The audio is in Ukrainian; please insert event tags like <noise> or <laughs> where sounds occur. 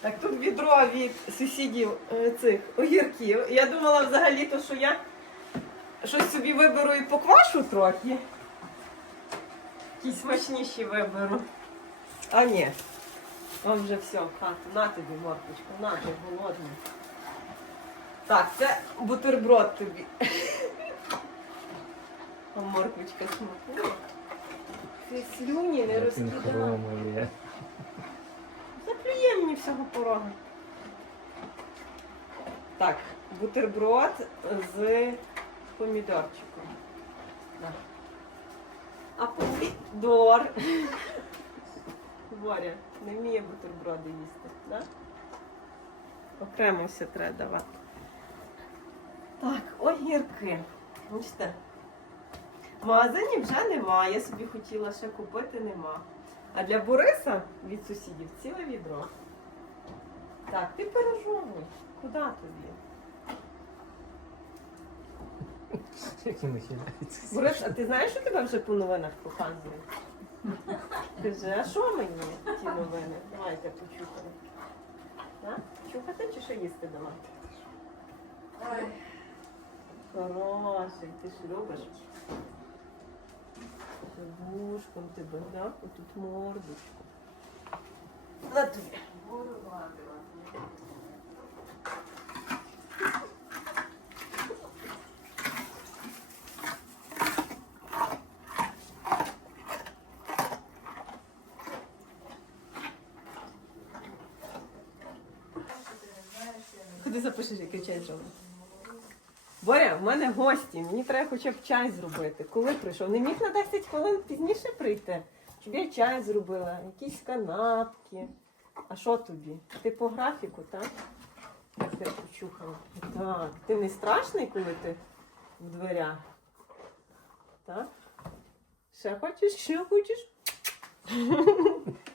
Так, тут відро від сусідів е, цих огірків. Я думала взагалі, то, що я щось собі виберу і поквашу трохи. Якісь смачніші виберу. А ні. Он вже все, хату. На тобі, моркочка, на ти голодний. Так, це бутерброд тобі. <laughs> А морквочка смакує. Ти слюні не розкидай. Всього порога. Так, бутерброд з помідорчиком. Да. А помідор. Боря, не вміє бутерброди їсти, да? Окремо все треба давати. Так, огірки. Бачите? В магазині вже немає, я собі хотіла ще купити, нема. А для Бориса від сусідів ціле відро. Так, ти пережовуй. Куди тобі? Як він нахиляється. Борис, а ти знаєш, що тебе вже по новинах показують? Кажи, а що мені ті новини? Давайте почухаємо. Так? Чухати чи що їсти давати? Хороший, ти ж любиш. Вушком тебе, да? Отут мордочку. На тобі. Куди запишеш, який чай зробив? Боря, в мене гості, мені треба хоча б чай зробити. Коли прийшов? Не міг на 10 хвилин пізніше прийти. Щоб я чай зробила, якісь канапки. А що тобі? Ти по графіку, так? Я почухала. Так. Ти не страшний, коли ти в дверях? Так? Ще хочеш? Ще хочеш? <laughs>